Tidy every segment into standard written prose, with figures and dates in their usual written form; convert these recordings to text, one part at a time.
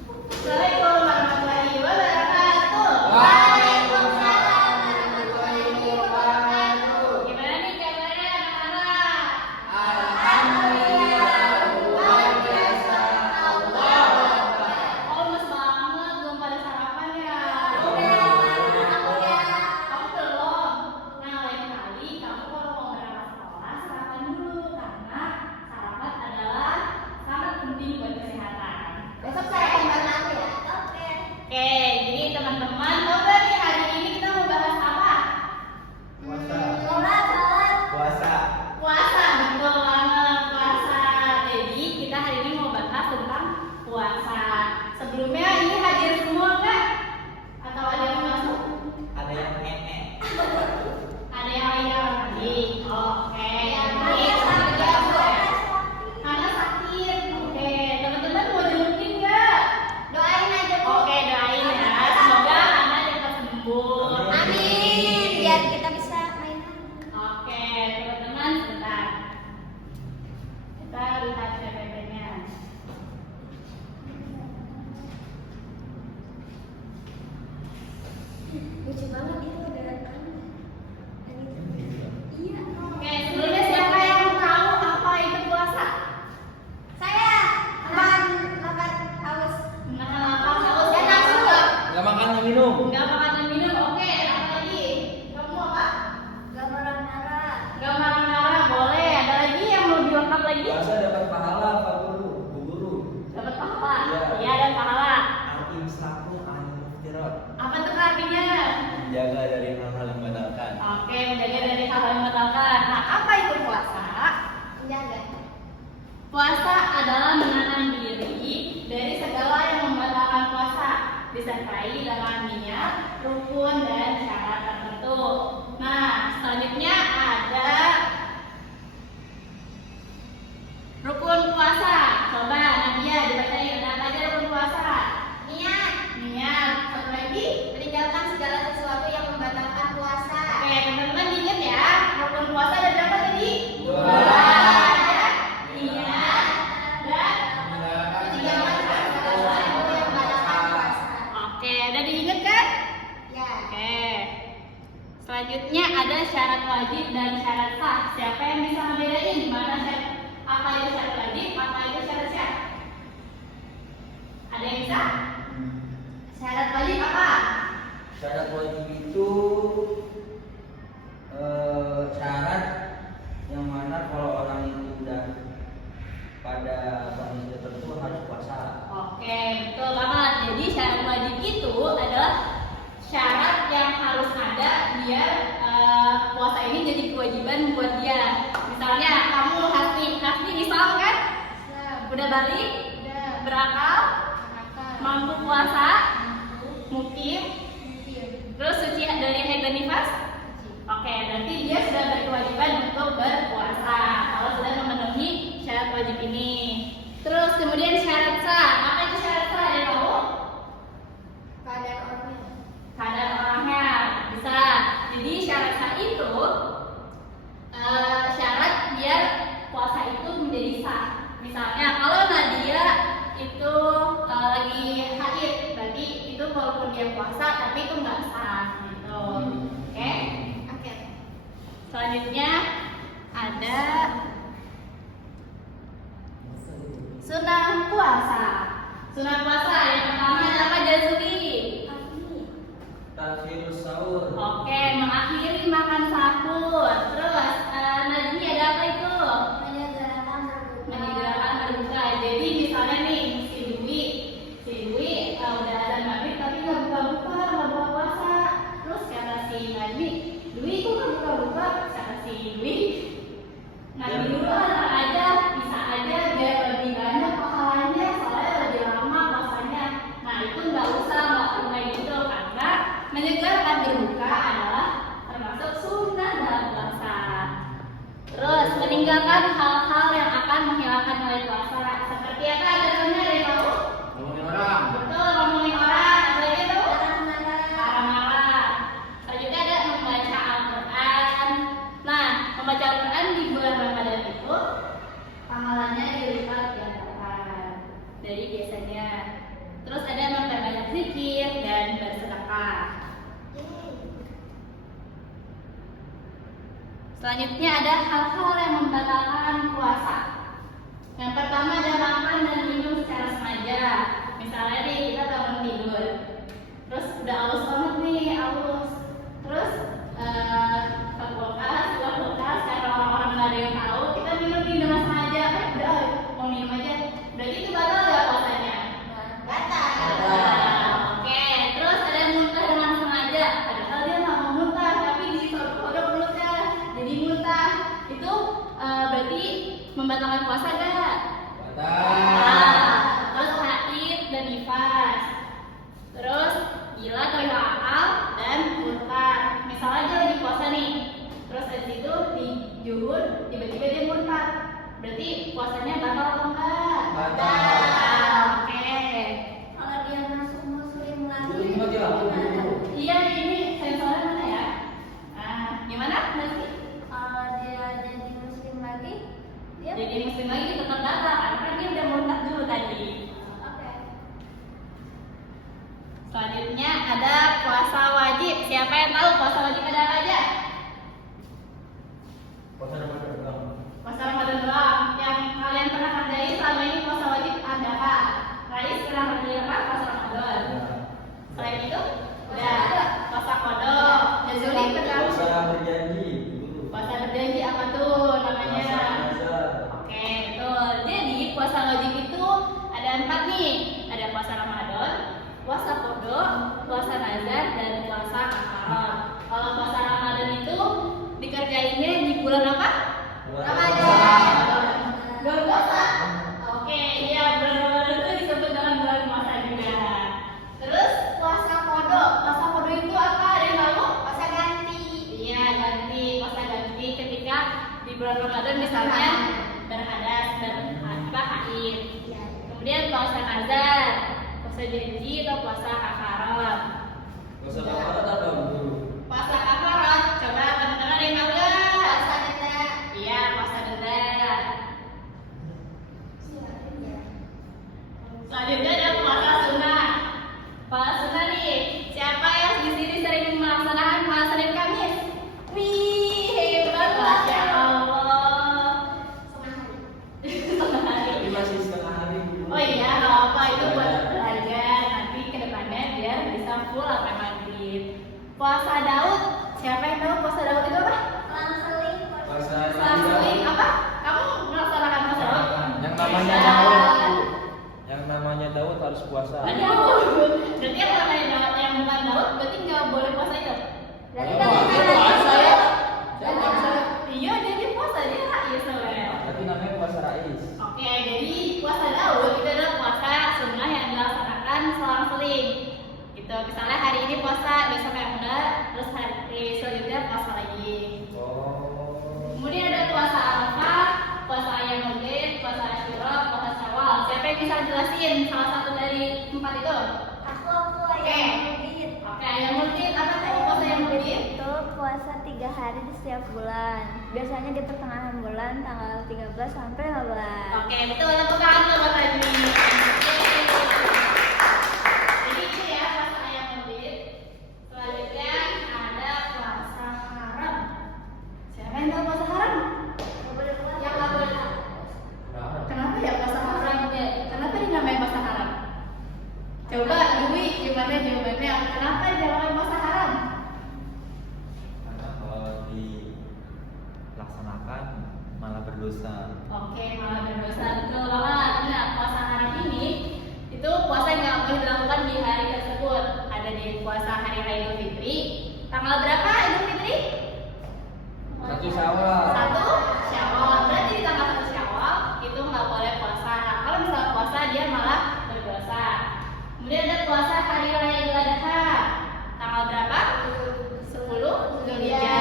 Assalamualaikum warahmatullahi wabarakatuh. Waalaikumsalam warahmatullahi wabarakatuh. Gimana nih kabarnya anak-anak? Alhamdulillah luar biasa. Allahu Akbar. Oh, lemes banget, belum pada sarapan ya? Kamu belum? Nah, lain kali kamu kalau mau berangkat sekolah sarapan dulu karena sarapan adalah sangat penting buat kesehatan. Besok sarapan bareng aku ya. Oke, jadi teman-teman, tahu nggak nih hari ini kita mau bahas apa? Puasa. Puasa, betul banget puasa. Jadi kita hari ini mau bahas tentang puasa. Sebelumnya ini hadir semua nggak? Atau ada yang masuk? Ada yang nenek. Ada yang lagi. Oke. Jadi karena sakit. Oke, teman-teman mau jengukin nggak? Doain aja Bu. Oke, doain ya. Semoga Hana cepat sembuh. Amin. Biar kita bisa mainan. Oke, teman-teman, sebentar. Kita lihat PPT-nya. Lucu banget itu ada Iya. Oke, sebelumnya siapa yang tahu apa itu puasa? Saya makan haus. Menahan lapar, haus, Dan nafsu. Nggak makan nggak minum. nggak makan dan minum. Oke, apa lagi? Kamu apa? Gak marah-marah. Nggak marah-marah, boleh. Ada lagi yang mau dilengkap lagi? Puasa dapat pahala Pak Guru, Bu Guru. Dapat pahala. Iya. Iya, dan pahala. Al-imsaku anil muftirat. Apa tuh artinya? Menjaga dari hal-hal yang membatalkan. Oke, menjaga dari hal yang membatalkan. Nah, apa itu puasa? Menjaga. Puasa adalah menahan diri dari segala yang membatalkan puasa, disertai dengan niat, rukun, dan syarat tertentu. Nah, selanjutnya ada rukun puasa. Coba Nadia dibacain, apa aja rukun puasa? Niat. Niat. Satu lagi. Meninggalkan segala sesuatu yang membatalkan puasa. Oke, teman-teman ingat ya, rukun puasa ada berapa tadi? Dua. Ada niat dan Meninggalkan segala sesuatu yang membatalkan puasa. oke, udah diingat kan? Ya. Oke. Selanjutnya ada syarat wajib dan syarat sah. Siapa yang bisa membedain mana syarat apa itu syarat wajib, apa itu syarat sah? Ada yang bisa? Syarat wajib apa? Syarat wajib itu syarat yang mana kalau orang itu udah pada kondisi tertentu harus puasa. Oke, betul banget. Jadi syarat wajib itu adalah syarat yang harus ada biar puasa ini jadi kewajiban buat dia. Misalnya kamu Hasni Islam kan? Udah balik? Berakal? Mampu puasa? Mukim? Terus suci dari haid dan nifas? Oke, berarti dia sudah berkewajiban untuk berpuasa kalau sudah memenuhi syarat wajib ini. Terus kemudian syarat sah. Apa itu syarat sah? Ada yang tahu? Keadaan orangnya. Keadaan orangnya bisa. Jadi syarat sah itu syarat biar puasa itu menjadi sah. Misalnya kalau Nadia itu lagi haid, berarti itu walaupun dia puasa tapi itu nggak sah gitu. Oke? Oke. Selanjutnya ada sunnah puasa. Sunnah puasa yang pertama ada apa Jazuli? Takhirus sahur. Oke, mengakhiri makan sahur. Terus Najmi ada apa itu? Menyegerakan berbuka. Jadi misalnya nih si Dwi udah azan maghrib tapi nggak buka-buka, nggak buka puasa. Terus kata si Najmi, Dwi kok nggak buka-buka? Kata si Dwi, nanti dulu lah aja, bisa aja biar lebih banyak pahalanya, soalnya lebih lama puasanya. Nah itu nggak usah kayak gitu karena menyegerakan berbuka adalah termasuk sunnah dalam Selanjutnya ada hal-hal yang membatalkan puasa. Yang pertama ada makan dan minum secara sengaja. Misalnya nih kita bangun tidur, terus udah aus banget nih, aus. Terus ke kulkas, keluar kulkas, karena orang-orang nggak ada yang tahu, kita minum nih dengan sengaja. Udah mau minum aja. Berarti itu batal nggak puasanya? Batal. Oke, terus ada yang muntah dengan sengaja. Padahal dia nggak mau muntah, tapi disorok-sorok mulutnya jadi muntah. Itu berarti membatalkan puasa nggak? Batal. Terus haid dan nifas. Terus gila atau akal dan murtad. Misalnya dia lagi puasa nih, terus dari situ di juhur tiba-tiba dia murtad. Berarti puasanya batal atau enggak? Batal. Oke. Kalau dia masuk muslim lagi. Dulu mah dia dulu. Iya, ini sensornya mana ya? Nah, gimana nanti? Kalau dia jadi muslim lagi, dia Jadi muslim lagi tetap batal karena kan dia udah murtad dulu tadi. oke. Selanjutnya ada puasa wajib. Siapa yang tahu puasa wajib ada apa aja? Puasa Ramadan doang. Puasa Ramadan doang. Yang kalian pernah kerjain selama ini puasa wajib ada apa? Rais pernah kerjain apa? Puasa Ramadan. Selain itu, udah puasa kodok. Jazuli pernah. Puasa berjanji. Puasa berjanji apa tuh namanya? Puasa Oke, betul. Jadi puasa wajib itu ada 4 nih. Ada puasa Ramadan, puasa kodok, puasa nazar, dan puasa kafarat. Kalau puasa Ramadan itu dikerjainnya di bulan apa? Ramadan. Bulan puasa. Oke, iya bulan Ramadan itu disebut dengan bulan puasa juga. Terus puasa kodok. Puasa kodok itu apa? Ada yang tahu? Puasa ganti. Iya, ganti. Puasa ganti ketika di bulan Ramadan misalnya berhadas dan haid. Iya. Kemudian puasa nazar, puasa janji atau puasa kafarat. Puasa Ramadan apa dulu? Puasa kafarat, coba teman-teman ada yang tahu nggak? Puasa denda. Iya, puasa denda. Selanjutnya ada puasa sunnah. Puasa sunnah nih, siapa yang di sini sering melaksanakan puasa Senin Kamis? Wih, hebat lah ya Allah. Setengah hari. Tapi masih setengah hari dulu. Oh iya, nggak apa itu buat belajar nanti ke depannya biar bisa full sampai maghrib. Puasa Daud, siapa yang tahu puasa Daud itu apa? Selang-seling. Puasa Selang-seling apa? Kamu melaksanakan puasa Daud? Yang namanya Iya. Daud, yang namanya Daud harus puasa. Aduh, berarti yang namanya Daud yang bukan Daud berarti nggak boleh puasa itu? Berarti Oh, kan dia kita puasa ya? Iya, jadi puasa dia iya soalnya. Berarti namanya puasa Rais. Oke, jadi puasa Daud itu adalah puasa sunnah yang dilaksanakan selang-seling. Gitu, misalnya hari ini puasa, besok yang enggak, terus hari selanjutnya puasa lagi. Oh. Kemudian ada puasa Arafah, puasa Ayam Maulid, puasa Asyura, puasa Syawal. Siapa yang bisa jelasin salah satu dari 4 itu? aku Oke. yang Maulid. Oke, Ayam Maulid apa tuh puasa Ayam Maulid? Itu puasa 3 hari di setiap bulan. Biasanya di pertengahan bulan tanggal 13 sampai 15. Oke, betul. Tepuk tangan tuh buat Ajmi. Jadi itu ya puasa Ayam Maulid. Selanjutnya ada puasa haram. Siapa yang tahu puasa haram? Yang nggak boleh. Kenapa ya puasa haram? Kenapa dinamain puasa haram? Coba Dwi, gimana jawabannya? Kenapa dinamain puasa haram? Karena kalau dilaksanakan malah berdosa. Oke, malah berdosa. Betul banget. Nah, puasa haram ini itu puasa yang nggak boleh dilakukan di hari tersebut. Ada di puasa hari raya Idul Fitri. Tanggal berapa Idul Fitri? 1 Syawal. 1 Syawal. Berarti di tanggal 1 Syawal itu nggak boleh puasa. Kalau misalnya puasa dia malah berdosa. Kemudian ada puasa hari raya Idul Adha. Tanggal berapa? 10 Zulhijjah. Ya.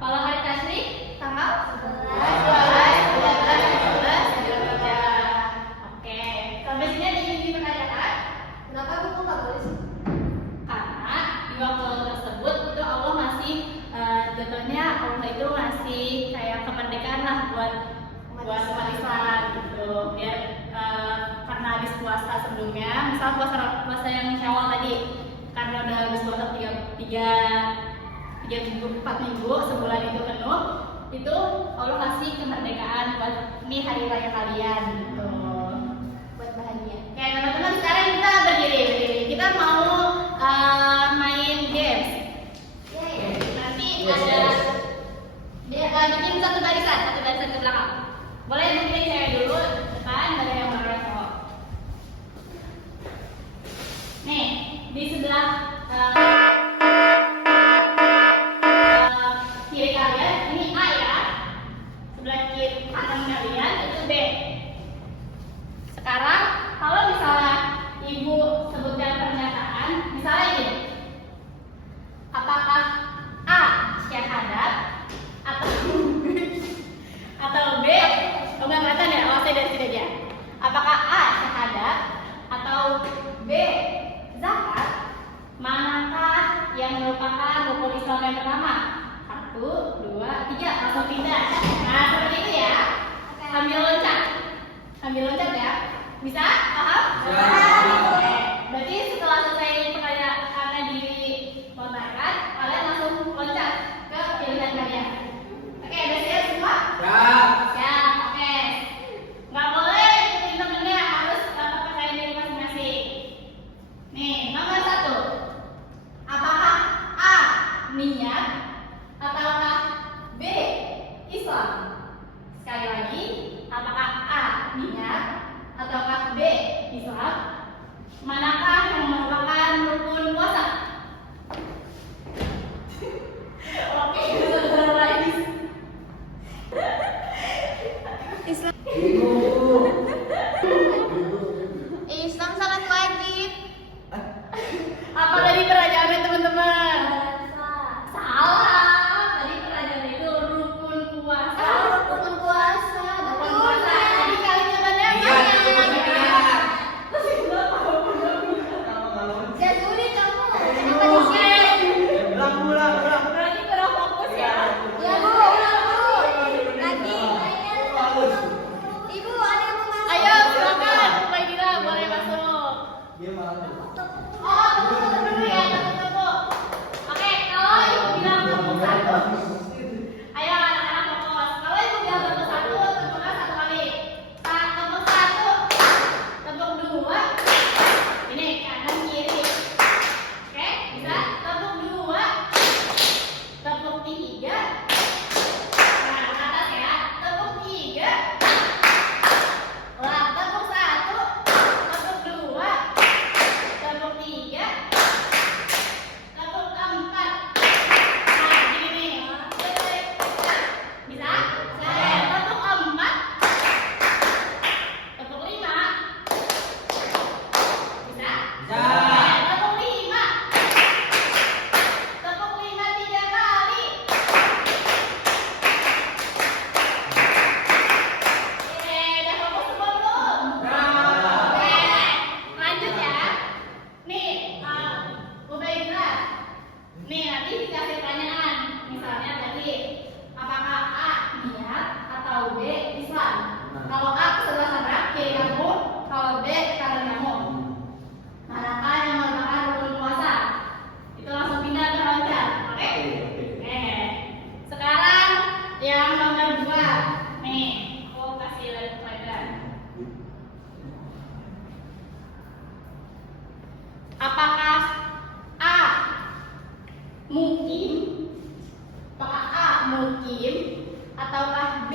Kalau hari tasyrik tanggal 11. 11 Zulhijjah. Oke, sampai sini ada yang ingin ditanyakan? Kenapa buku nggak boleh sih? Karena di waktu tersebut itu Allah masih jatuhnya Allah itu masih kayak kemerdekaan lah buat umat Islam gitu. Biar karena habis puasa sebelumnya, misal puasa yang Syawal tadi, karena karena udah habis puasa 3 minggu, 4 minggu, sebulan itu penuh, itu Allah kasih kemerdekaan buat nih hari raya kalian gitu, buat bahagia. Oke teman-teman, sekarang kita berdiri. Kita mau main games. Nanti ada bikin satu barisan ke belakang. Boleh mungkin saya dulu depan, ada yang marah cowok. Nih di sebelah kiri kalian ini A ya, sebelah kiri kanan kalian itu B. Sekarang kalau misalnya ibu sebutkan pernyataan, misalnya gini, apakah A syahadat atau B, enggak kelihatan ya, saya dari sini aja. Apakah A syahadat atau B zakat? Manakah yang merupakan rukun Islam yang pertama? 1, 2, 3, langsung pindah. Nah seperti itu ya. Sambil loncat ya. Bisa? Paham? Oke. Berarti setelah selesai pertanyaannya dilontarkan, kalian langsung loncat ke pilihan kalian. Oke, udah siap semua? Siap, oke. Nggak boleh ikutin temennya, harus percaya diri masing-masing. Nih, nomor 1. Apakah A niat ataukah B Islam? Sekali lagi, apakah A niat ataukah B Islam? Manakah yang merupakan rukun puasa? Oke, saudara lagi. Islam sangat wajib. Apa tadi pertanyaannya teman-teman? Salah. Tadi pertanyaannya itu rukun puasa. Rukun puasa. Rukun puasa. Jadi kalian jawabannya apa? Jangan sulit kamu. Oke. Ulang. Berarti kurang fokus ya. Ya bu. Lagi. Ibu ada yang mau masuk. Ayo silakan, Mbak Dira boleh masuk. Dia malah Oh, tunggu dulu ya, tunggu. Oke, kalau ibu bilang tepuk 1, ayo anak-anak fokus. Kalau ibu bilang tepuk 1, tepuknya 1 kali. Tepuk 1, tepuk 2. Ini kanan kiri. Oke, bisa? Tepuk 2, tepuk 3. Nah, ke atas ya. Tepuk 3. Ulang, tepuk 1, tepuk 2, tepuk 3, tepuk 4. Nah, gini nih. Bisa? Tepuk 4, tepuk 5. Bisa? Tepuk 5. Tepuk 5 3 kali. Oke, udah fokus semua belum? Oke, lanjut ya. Nih, Ubaidillah. Nih, nanti dikasih pertanyaan. Misalnya tadi, apakah A niat atau B Islam? Kalau A sebelah sana, kiri kamu. Kalau B kanan kamu. Manakah yang merupakan rukun puasa? Itu langsung pindah ke loncat. Oke? Oke. Sekarang yang nomor 2. Nih, aku kasih lihat pelajaran. Apakah A mukim? Apakah A mukim ataukah B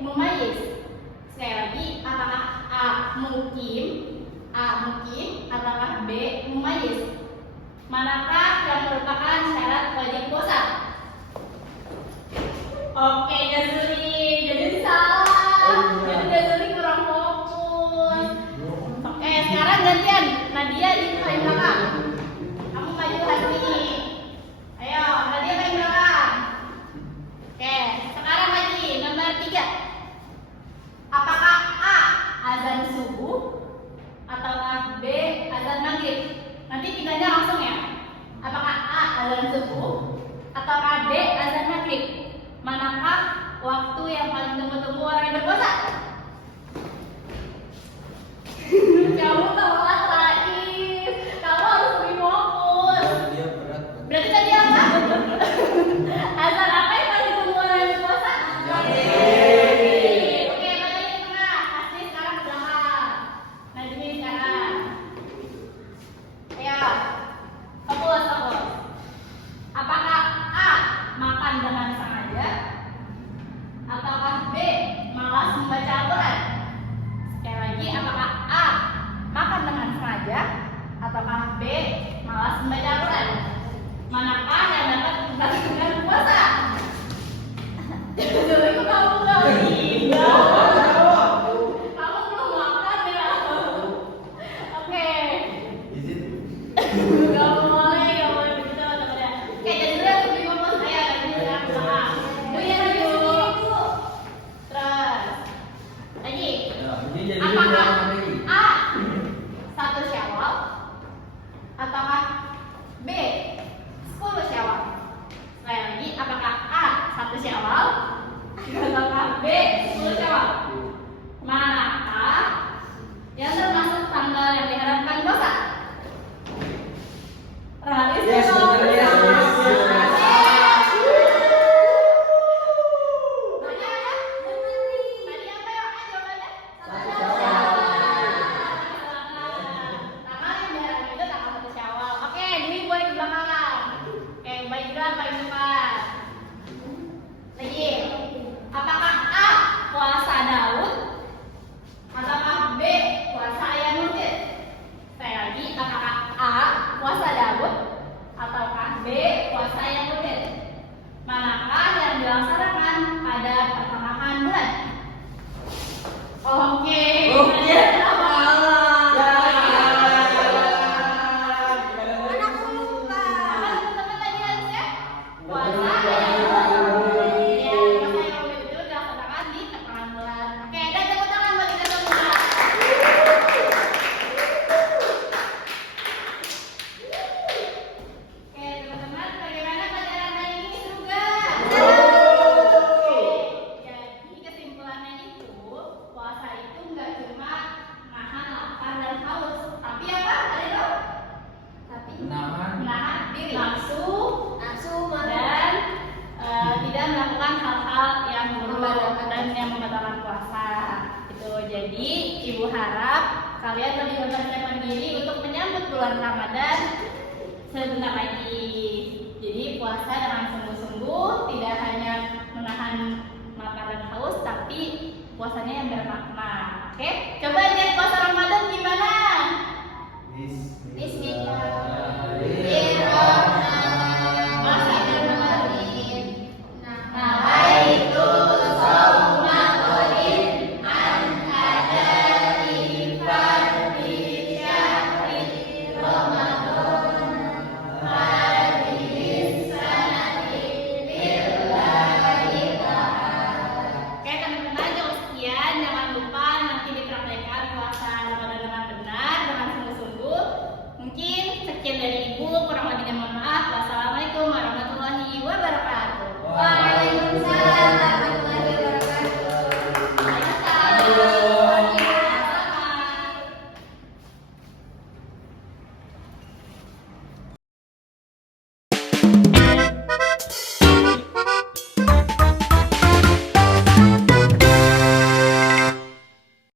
mumayyiz? Sekali lagi, apakah A mukim ataukah B mumayyiz? Manakah yang merupakan syarat wajib puasa? Oke, Jazuli, jadi salah. Jadi Jazuli kurang fokus. Oke, sekarang gantian. Nadia di paling belakang. Kamu maju hari ini. Ayo, Nadia paling belakang. Oke, sekarang lagi nomor 3. Apakah A azan subuh ataukah B azan maghrib? Nanti pindahnya langsung ya. Apakah A azan subuh ataukah B azan maghrib? Manakah waktu yang paling Jadi Apakah lagi. A 1 Syawal ataukah B 10 Syawal? Sekali lagi, apakah A 1 Syawal ataukah B 10 Syawal? Manakah yang termasuk tanggal yang diharapkan puasa? Rahasia Yes, nomor benar, yes, satu. yes, yes. Tanya ada? Tadi apa ya jawabannya? 1 Syawal. Tanggal yang diharapkan itu tanggal 1 Syawal. Oke, Dwi boleh ke belakang. Oke, baik juga paling depan. Lagi, apakah A puasa Daud ataukah B puasa ayam mungkin? Sekali lagi, apakah A puasa Daud ataukah B puasa ayam mungkin? Manakah yang dilaksanakan pada pertengahan bulan? Oke. Oke. Anakku lupa. Apa teman-teman tadi harusnya? Puasa ayam mungkin. Ya, puasa ayam mungkin itu dilaksanakan di pertengahan bulan. Oke, dan tepuk tangan buat kita semua. Oke, teman-teman, bagaimana pelajaran hari ini? Seru nggak? Jadi kesimpulannya itu puasa itu nggak cuma nahan lapar dan haus, tapi apa? Ada tahu? Tapi menahan diri nafsu dan tidak melakukan hal-hal yang buruk dan yang membatalkan puasa. Itu jadi ibu harap kalian lebih mempersiapkan diri untuk menyambut bulan Ramadan sebentar lagi. Jadi puasa dengan sungguh-sungguh, tidak hanya menahan lapar dan haus, tapi puasanya yang bermakna. Oke, coba lihat puasa Ramadan gimana? Bismillah. Bismillah.